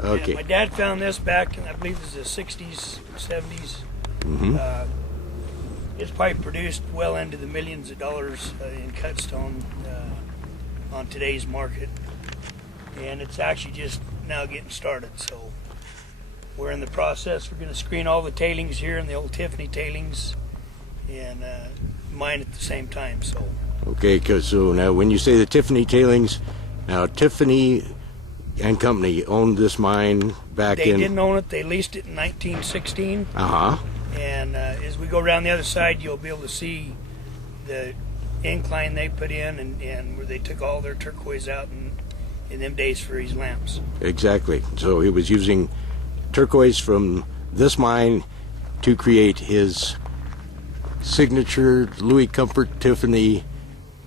Okay. My dad found this back in, I believe it was the 60s, 70s. It's probably produced well into the millions of dollars in cut stone on today's market. And it's actually just now getting started. So we're in the process. We're going to screen all the tailings here in the old Tiffany tailings and mine at the same time. So. Okay, so now when you say the Tiffany tailings, now Tiffany and Company owned this mine back They didn't own it. They leased it in 1916. And as we go around the other side, you'll be able to see the incline they put in and where they took all their turquoise out in them days for his lamps. Exactly. So he was using turquoise from this mine to create his signature Louis Comfort Tiffany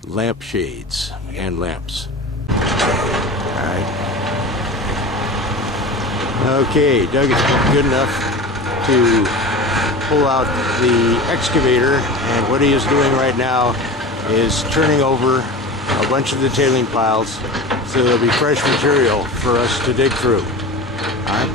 lampshades and lamps. All right. Okay, Doug has been good enough to pull out the excavator, and what he is doing right now is turning over a bunch of the tailing piles so there'll be fresh material for us to dig through. All right.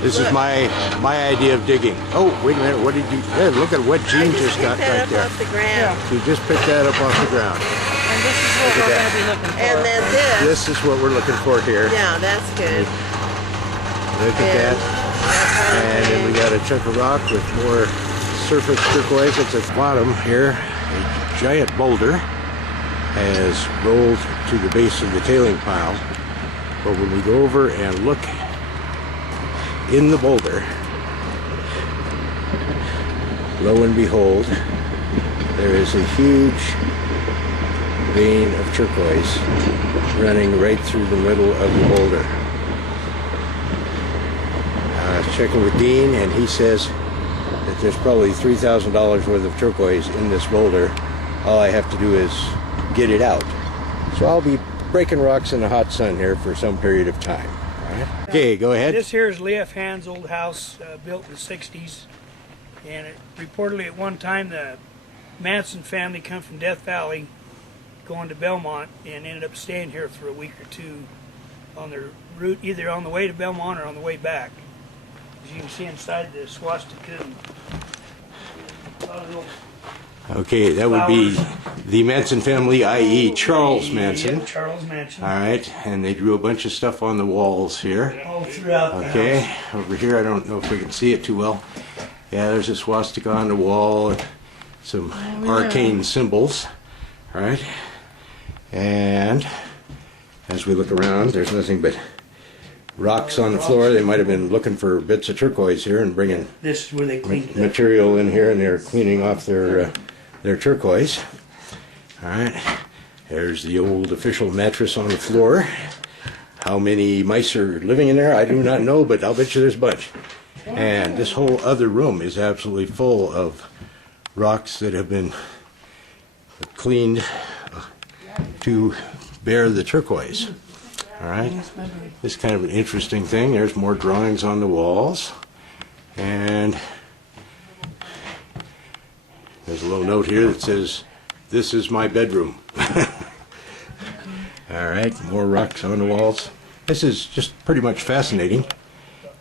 This is my idea of digging. Oh, wait a minute. What did you... Hey, look at what Jean just got right there. Off the ground. She just picked that up off the ground. And this is what we're going to be looking for. And then This is what we're looking for here. Yeah, that's good. Look at that. And then we got a chunk of rock with more surface turquoise. It's at the bottom here. A giant boulder has rolled to the base of the tailing pile. But when we go over and look in the boulder, lo and behold, there is a huge vein of turquoise running right through the middle of the boulder. I was checking with Dean, and he says that there's probably $3,000 worth of turquoise in this boulder. All I have to do is get it out. So I'll be breaking rocks in the hot sun here for some period of time. All right. Okay, go ahead. This here is Lee F. Hand's old house, built in the 60s. And reportedly at one time the Manson family come from Death Valley going to Belmont and ended up staying here for a week or two on their route, either on the way to Belmont or on the way back. As you can see inside the swastika and a lot of little okay, that would be the Manson family, i.e. Charles Manson. Yeah, Charles Manson. All right, and they drew a bunch of stuff on the walls here. All throughout the okay, house. Over here, I don't know if we can see it too well. Yeah, there's a swastika on the wall, and some arcane symbols. All right, and as we look around, there's nothing but rocks on the floor. They might have been looking for bits of turquoise here and bringing this is where they cleaned material in here, and they're cleaning off their turquoise. All right, there's the old official mattress on the floor. How many mice are living in there, I do not know, but I'll bet you there's a bunch. And this whole other room is absolutely full of rocks that have been cleaned to bear the turquoise. All right, this is kind of an interesting thing. There's more drawings on the walls, and there's a little note here that says, "This is my bedroom." All right, more rocks on the walls. This is just pretty much fascinating,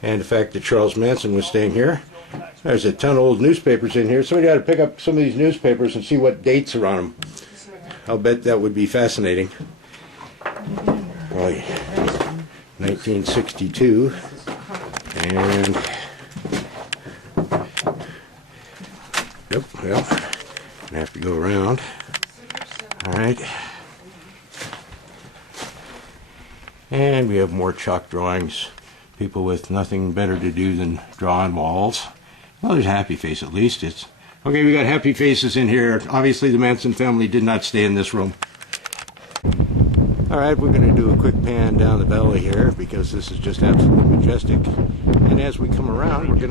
and the fact that Charles Manson was staying here. There's a ton of old newspapers in here. Somebody ought to pick up some of these newspapers and see what dates are on them. I'll bet that would be fascinating. Well, 1962, and yep, well, I have to go around. All right, and we have more chalk drawings. People with nothing better to do than draw on walls. Well, there's a happy face at least. It's okay. We got happy faces in here. Obviously, the Manson family did not stay in this room. All right, we're going to do a quick pan down the valley here because this is just absolutely majestic. And as we come around, we're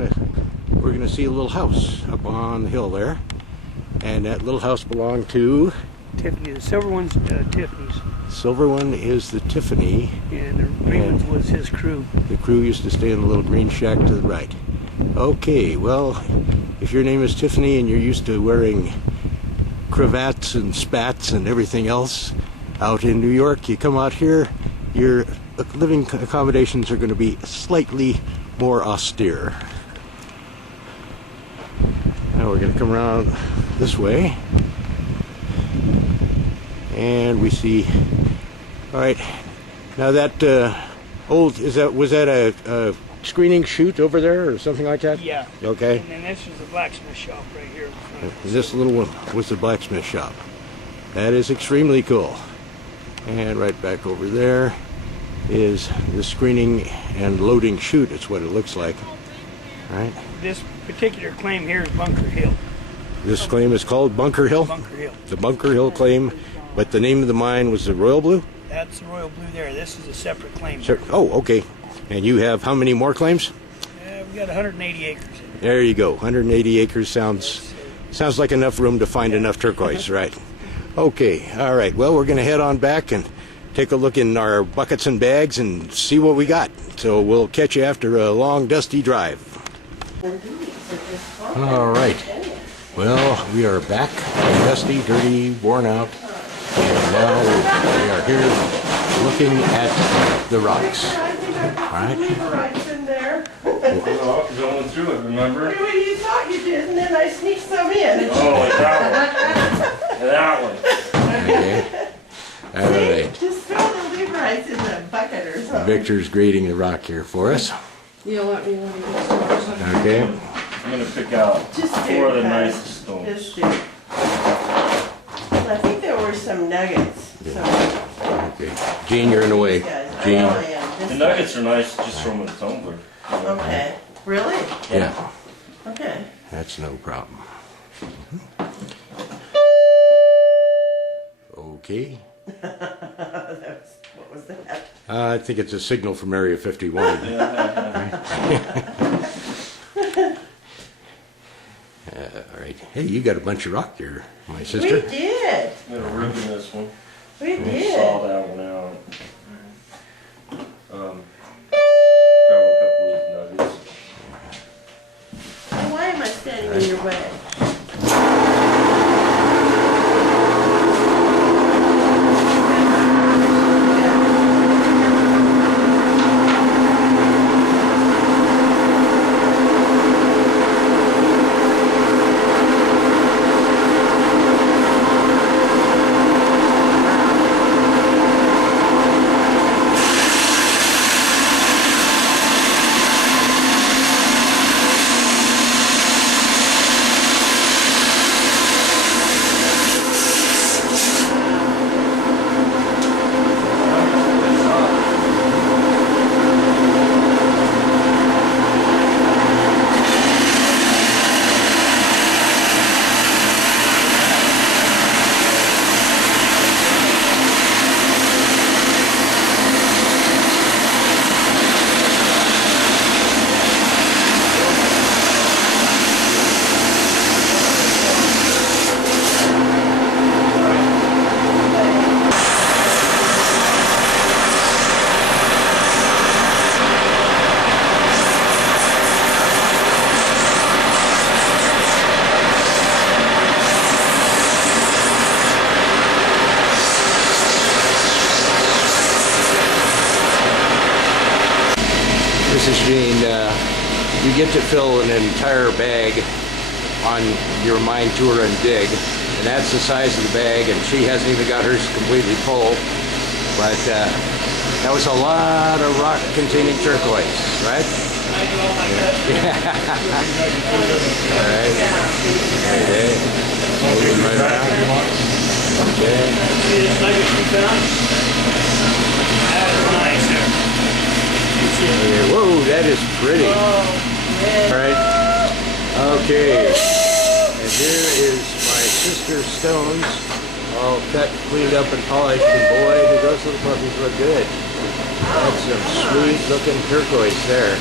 going to see a little house up on the hill there, and that little house belonged to Tiffany. The silver one's Tiffany's. Silver one is the Tiffany, and the green one was his crew. The crew used to stay in the little green shack to the right. Okay, well, if your name is Tiffany and you're used to wearing cravats and spats and everything else out in New York, you come out here, you're living accommodations are going to be slightly more austere. Now we're going to come around this way, and we see. All right, now that was that a screening chute over there or something like that? Yeah. Okay. And then this is the blacksmith shop right here in front. This little one was the blacksmith shop. That is extremely cool. And right back over there is the screening and loading chute. It's what it looks like. All right. This particular claim here is Bunker Hill. This claim is called Bunker Hill? Bunker Hill. The Bunker Hill claim, but the name of the mine was the Royal Blue? That's the Royal Blue there. This is a separate claim. Oh, okay. And you have how many more claims? We got 180 acres. There you go. 180 acres sounds like enough room to find enough turquoise, right? Okay. All right. Well, we're going to head on back and take a look in our buckets and bags and see what we got. So we'll catch you after a long, dusty drive. All right. Well, we are back, dusty, dirty, worn out, and now we are here looking at the rocks. All right. Well, going through it, remember? Well, you thought you did, and then I sneaked some in. Oh, like that one. That one. Okay. All right. Just throw the Levi's in the bucket or something. Victor's grading the rock here for us. You'll let me when you get started. Okay. I'm going to pick out Just four of the do, nicest stones. Just do. Well, I think there were some nuggets. So, Okay. Gene, you're in the way. guys, I Gene. know I am. The This nuggets are nice just from a tumbler. one. Okay. Really? Yeah, Okay. that's no problem. Okay. What was that? I think it's a signal from Area 51. All right. Hey, you got a bunch of rock there, my We sister. did. I'm going to ruin this one. We I'm gonna did. saw that one out. Grab a couple of nuggets. Why am I standing in your way? This is Gene. You get to fill an entire bag on your mine tour and dig, and that's the size of the bag, and she hasn't even got hers completely full. But that was a lot of rock containing turquoise, right? Yeah. All right. Okay. Moving right around. Okay. See this nugget we found? That's nice there. Okay. Whoa, that is pretty. All right. Okay. And here is my sister's stones, all cut, cleaned up, and polished. And boy, do those little puppies look good. That's some sweet looking turquoise there.